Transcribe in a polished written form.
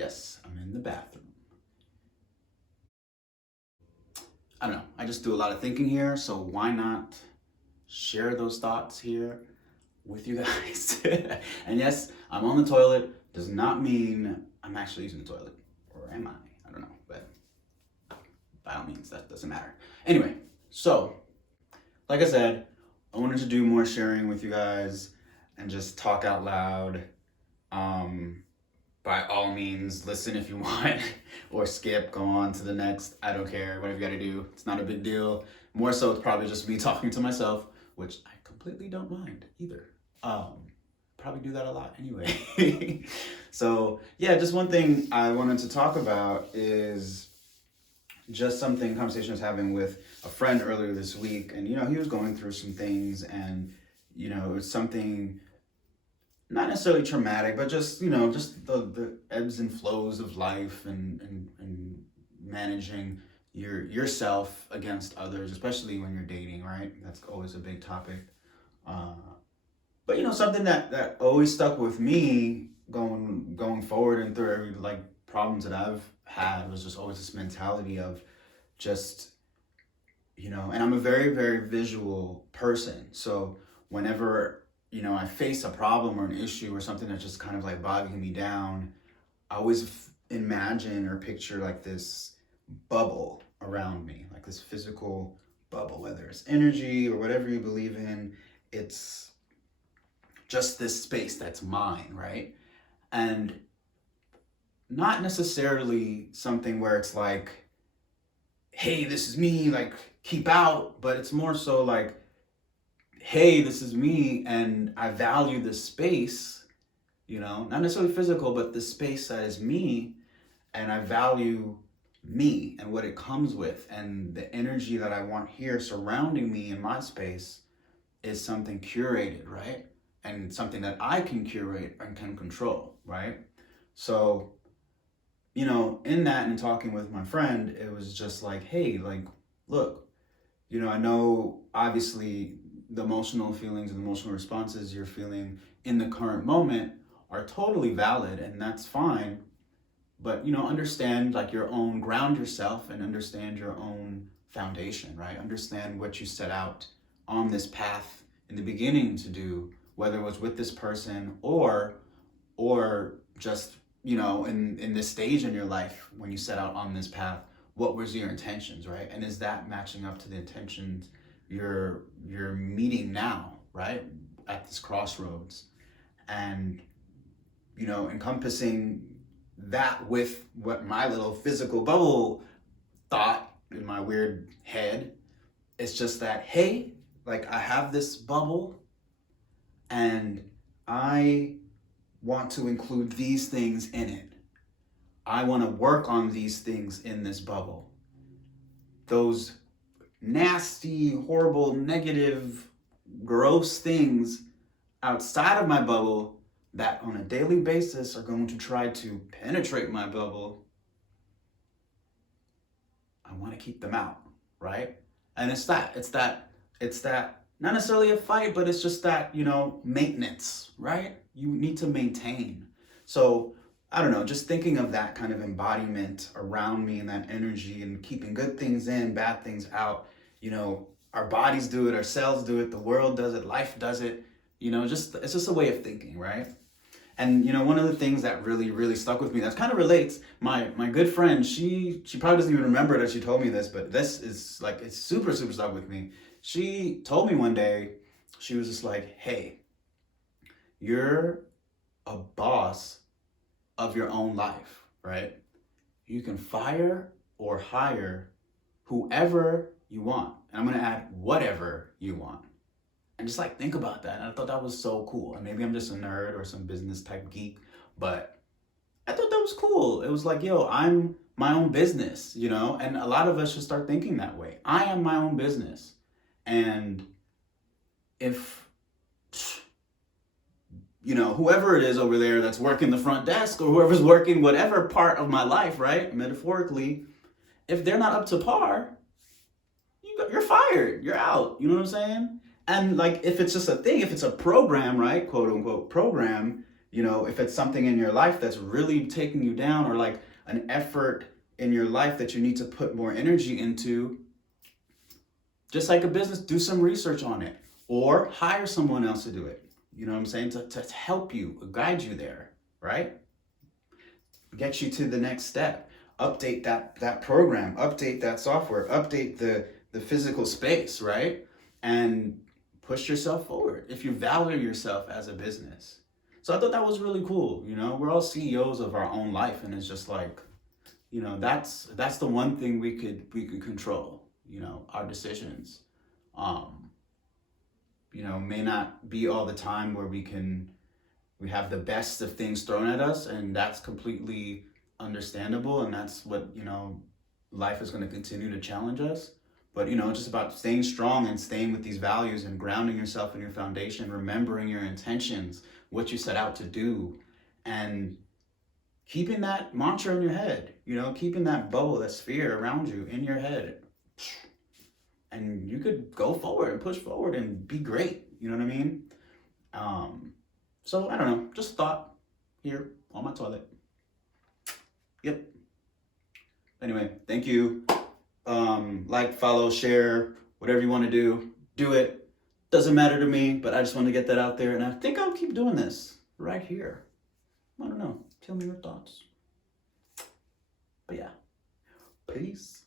Yes, I'm in the bathroom. I don't know. I just do a lot of thinking here, so why not share those thoughts here with you guys? And yes, I'm on the toilet. Does not mean I'm actually using the toilet. Or am I? I don't know. But by all means, that doesn't matter. Anyway, so like I said, I wanted to do more sharing with you guys and just talk out loud. Um, by all means, listen if you want, or skip, go on to the next. I don't care, whatever you gotta do. It's not a big deal. More so, it's probably just me talking to myself, which I completely don't mind either. Probably do that a lot anyway. So, yeah, just one thing I wanted to talk about is just something conversation I was having with a friend earlier this week. And, he was going through some things, and, it was something not necessarily traumatic, but just just the ebbs and flows of life, and managing yourself against others, especially when you're dating, right? That's always a big topic. Uh, but something that always stuck with me going forward and through every like problems that I've had was just always this mentality of just and I'm a very, very visual person. So whenever, I face a problem or an issue or something that's just kind of like bogging me down, I always imagine or picture like this bubble around me, like this physical bubble, whether it's energy or whatever you believe in. It's just this space that's mine, right? And not necessarily something where it's like, hey, this is me, like, keep out, but it's more so like, hey, this is me, and I value this space, not necessarily physical, but the space that is me, and I value me and what it comes with, and the energy that I want here surrounding me in my space is something curated, right? And something that I can curate and can control, right? So, in that and talking with my friend, it was just like, hey, like, look, I know obviously the emotional feelings and emotional responses you're feeling in the current moment are totally valid, and that's fine. But, understand like your own, ground yourself and understand your own foundation, right? Understand what you set out on this path in the beginning to do, whether it was with this person or just, in this stage in your life when you set out on this path, what was your intentions, right? And is that matching up to the intentions you're meeting now, right? At this crossroads. And, encompassing that with what my little physical bubble thought in my weird head, it's just that, hey, like I have this bubble and I want to include these things in it. I want to work on these things in this bubble. Those nasty, horrible, negative, gross things outside of my bubble that on a daily basis are going to try to penetrate my bubble, I want to keep them out, right? And it's that, not necessarily a fight, but it's just that, maintenance, right? You need to maintain. So, I don't know, just thinking of that kind of embodiment around me and that energy and keeping good things in, bad things out. Our bodies do it, our cells do it, the world does it, life does it. It's just a way of thinking, right? And one of the things that really, really stuck with me, that kind of relates, my good friend, she probably doesn't even remember that she told me this, but this is like, it's super, super stuck with me. She told me one day, she was just like, hey, you're a boss of your own life, right? You can fire or hire whoever you want. And I'm gonna add whatever you want. And just like think about that. And I thought that was so cool. And maybe I'm just a nerd or some business type geek, but I thought that was cool. It was like, yo, I'm my own business, and a lot of us should start thinking that way. I am my own business. And if, whoever it is over there that's working the front desk or whoever's working whatever part of my life, right, metaphorically, if they're not up to par, you're fired, you're out, what I'm saying? And like, if it's just a thing, if it's a program, right, quote unquote program, You know, if it's something in your life that's really taking you down, or like an effort in your life that you need to put more energy into, just like a business, do some research on it or hire someone else to do it. You know what I'm saying? To help you, guide you there, right? Get you to the next step. Update that program, update that software, update the physical space, right? And push yourself forward if you value yourself as a business. So I thought that was really cool. You know, we're all CEOs of our own life, and it's just like, you know, that's the one thing we could control. You know, our decisions. Um, you know, may not be all the time where we have the best of things thrown at us, and that's completely understandable, and that's what, you know, life is going to continue to challenge us. But you know, it's just about staying strong and staying with these values and grounding yourself in your foundation, remembering your intentions, what you set out to do, and keeping that mantra in your head, you know, keeping that bubble, that sphere around you in your head. And you could go forward and push forward and be great. You know what I mean? So I don't know, just thought here on my toilet. Yep. Anyway, thank you. Like, follow, share, whatever you want to do it. Doesn't matter to me, but I just want to get that out there. And I think I'll keep doing this right here. I don't know. Tell me your thoughts. But yeah, peace.